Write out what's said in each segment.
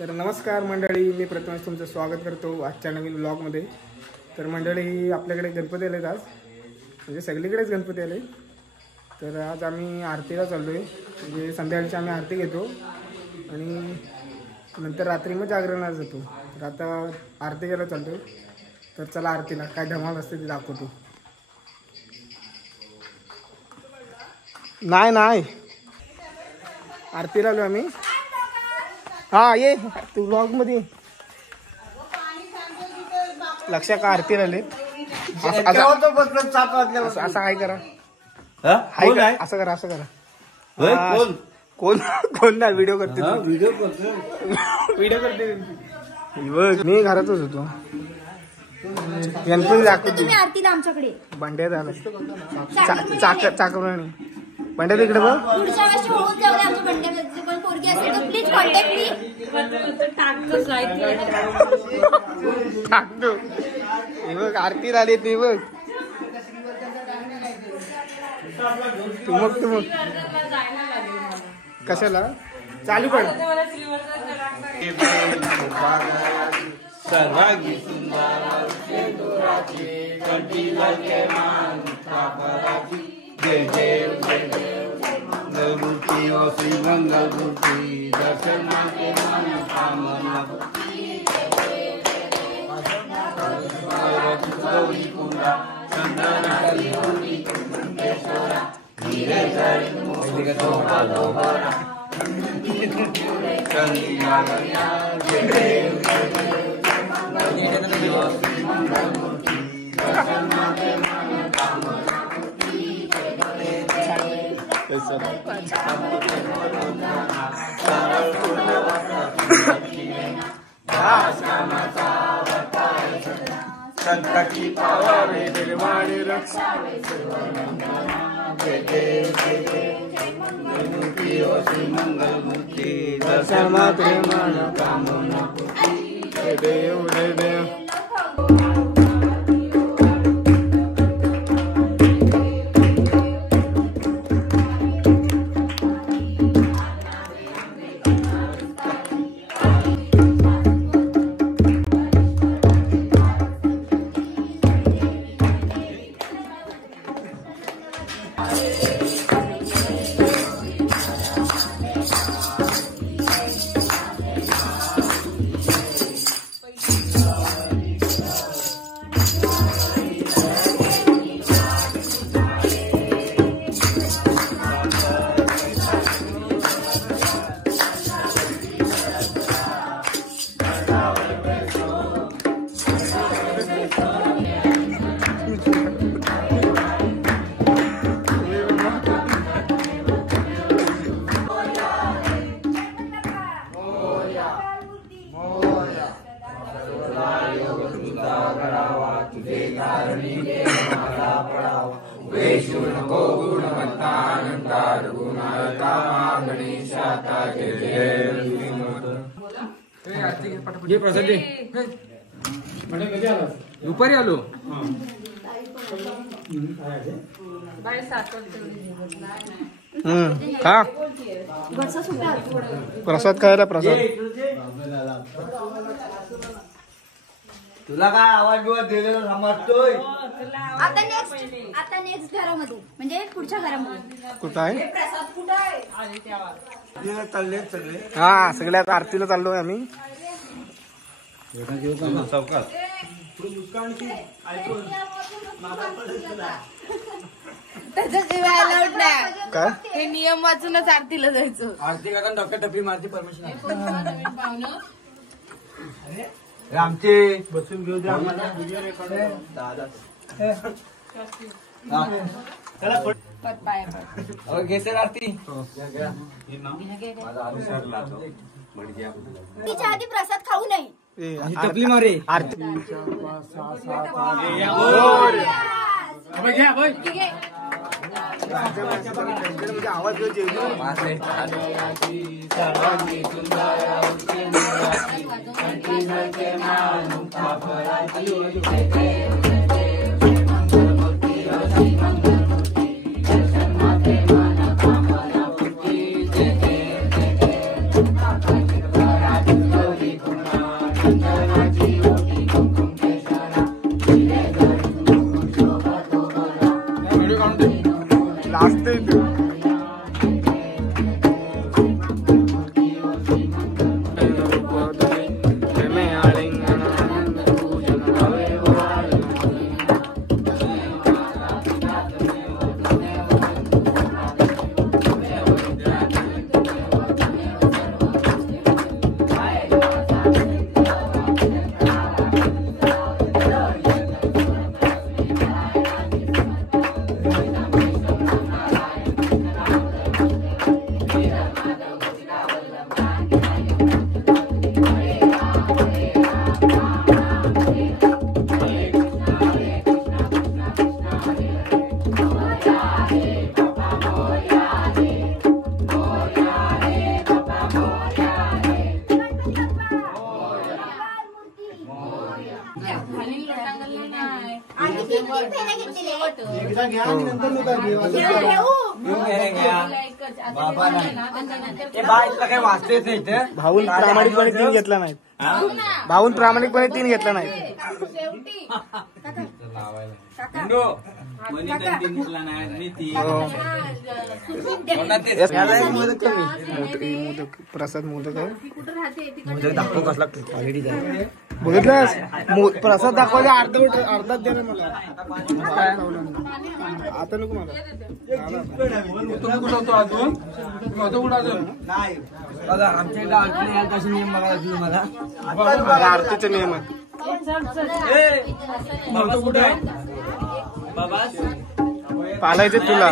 तर नमस्कार मंडळी, मी प्रथमच तुमचं स्वागत करतो आजच्या नवीन व्लॉगमध्ये। तर मंडळी, आपल्याकडे गणपती आलेत आज, म्हणजे सगळीकडेच गणपती आले। तर आज आम्ही आरतीला चाललो आहे, म्हणजे संध्याकाळची आम्ही आरती घेतो आणि नंतर रात्री मग जागरणाला जातो। तर आता आरती घ्यायला चालतो, तर चला आरतीला काय धमाल असते ते दाखवतो। नाही आरतीला आलो आम्ही। हा ये तू व्लॉग मध्ये लक्ष का आरती राहिले असं काय करा, असं करा कोण नाही व्हिडिओ करते मी घरातच होतो। गणपती दाखवतो आरतीला आमच्याकडे भांड्यात आला चाकरवाणी भांड्यात इकडे बघ। पुढच्या वर्षी होऊन जाऊ दे आमच्या भांड्यामध्ये, पण पोरगी असेल तर प्लीज कॉन्टॅक्ट मी टाकतो। हे बघ आरती आली ती बघ, तू मग कशाला चालू पण सर्वांगी सुंदर सिंदुराची कंठीला मान कापराची जय देव मंगलमूर्ती ओ श्री मंगलमूर्ती दर्शनाचे मन कामना गौरी कुंडा चंदनाची होती कुंडेश्वरा हिरे जरी मोती गोपा गोबरा चंदिया गया जय देव संकटी पावावे निर्वाणी रक्षावे मंगलमूर्ती दर्शन मात्रे मन कामना देव दुपारी आलो खा प्रसाद खायला प्रसाद। तुला काय आवाज बिवाज दिलेला समजतोय? आता नेक्स्ट घरामध्ये, म्हणजे पुढच्या घरामध्ये कुठं आहे? प्रसाद कुठं आहे? चालले सगळे हा सगळ्यात आरतीला चाललोय आम्ही। चौकात काय हे नियम वाचूनच आरतीला जायचं। आरती का डॉक्टर टपरी मारती परमिशन आमचे बसून घेऊ द्या आम्हाला घेसेल आरती तिच्या आधी प्रसाद खाऊ नये। टपली मारे आरती आवाज फेऱ्या घेतलेल्या आहेत. एकदा घ्या आणि नंतर नका घेऊ. असं घेऊ, करा. घेऊ. बाबा नाही ते बाईला काही वाचतेच नाही ते भाऊन प्रामाणिकपणे 3 घेतला नाही. भाऊन प्रामाणिकपणे 3 घेतला नाही. मोदक प्रसाद मोदक आहे. दाखव कसला क्वालिटी बघितलंस प्रसाद दाखवायचा अर्धाच द्या ना मला. आता नको मला. बघा आमच्या इकडे आरती यायला कशी नियम बघा तुम्हाला आरतीचे नियम आहेत. पालायचे तुला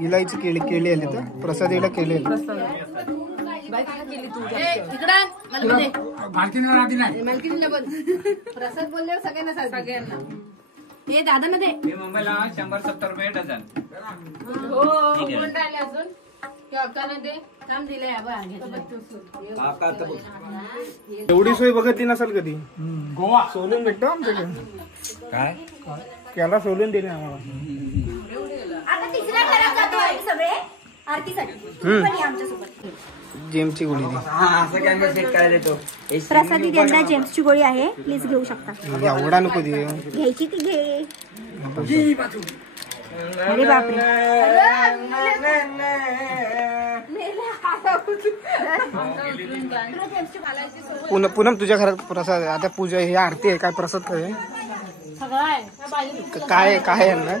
इलायची केळी केळी आली तर प्रसाद इला केळी आली. प्रसाद बोलल्यावर सगळ्यांना हे दादा ना दे. मुंबईला 170 रुपये डझन. हो कोण राहिले अजून काम दिलंय. एवढी सोय बघितली नसाल कधी. गोवा सोलून भेटतो आमच्याकडे. काय त्याला सोलून दिले आम्हाला. आता तिसऱ्या घरात जातो आम्ही सगळे आरतीसाठी. पण ये आमच्यासोबत. जेमची गोळी ती. असं कॅमेरा सेट करायला येतो प्रसादी त्यांना जेम्सची गोळी आहे. प्लीज घेऊ शकता. एवढा नको दे. घ्यायची ती घे. अरे बापरे. पूनम तुझ्या घरात प्रसाद आता पूजा ही आरती आहे काय प्रसाद काय काय काय आहे ना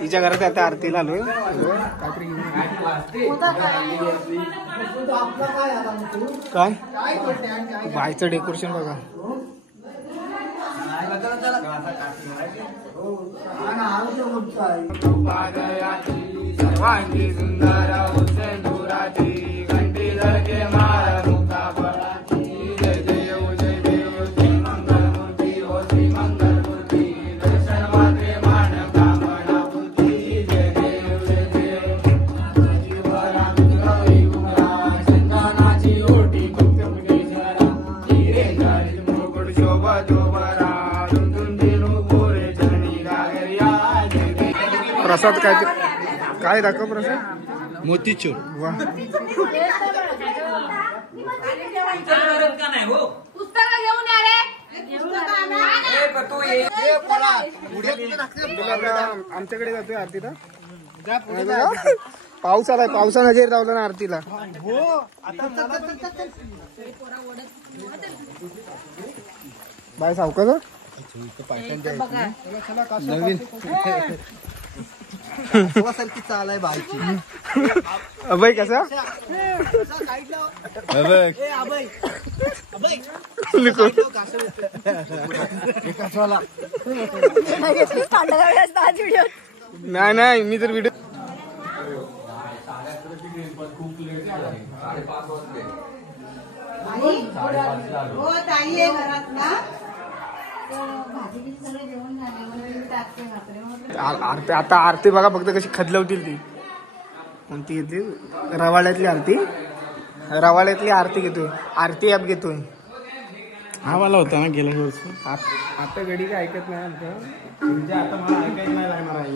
तिच्या घरात आता आरतीला आलोय. काय बायचं डेकोरेशन बघा. प्रसाद काय काय दाखव प्रसाद. मोतीचूर. वा आमच्याकडे जातोय आरतीला. पाऊस आलाय. पावसानं हजेर लावला ना आरतीला. बाय सावकाश नवीन सारखी चाल आहे बाईची. अभय कसा नाही नाही मी तर व्हिडिओ आरती. आता आरती बघा फक्त कशी खदलवतील ती. कोणती येते रवाड्यातली आरती. रवाड्यातली आरती घेतोय. आरती ऍप घेतोय. हा मला होता ना गेल्या वर्षी. आता गडी काय ऐकत नाही आमचं. म्हणजे आता मला ऐकायचं नाही लागणार आहे.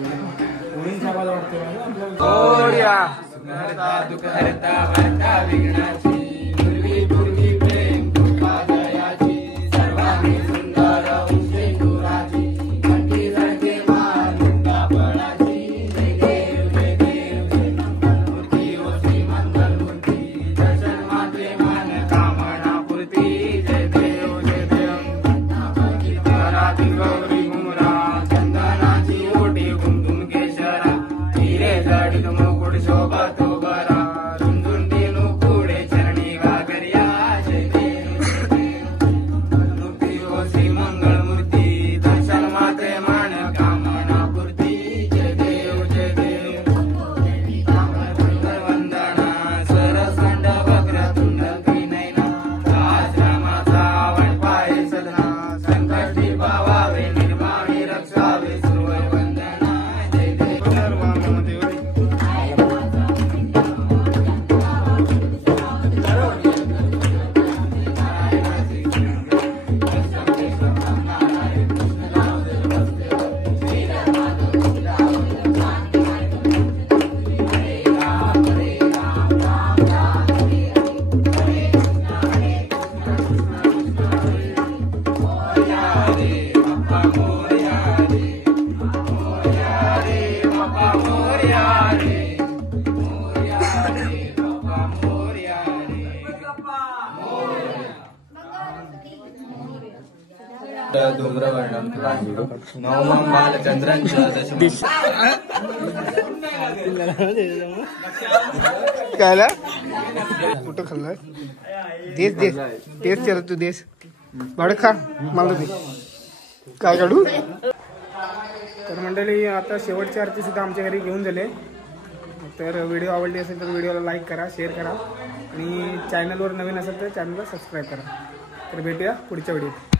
धूम्रवर्णं कृताञ्जलिं नवमं बालचन्द्रञ्च दशमं कायला कुठं खाल्लं देश देश देश चल तू देश भाडं खा मला दे काय काढू. तर मंडळी आता शेवटची आरती सुद्धा आमच्या घरी घेऊन झाले. तर व्हिडिओ आवडली असेल तर व्हिडिओला लाईक करा, शेअर करा आणि चॅनलवर नवीन असेल तर चॅनलला सबस्क्राईब करा. तर भेटूया पुढच्या व्हिडिओत.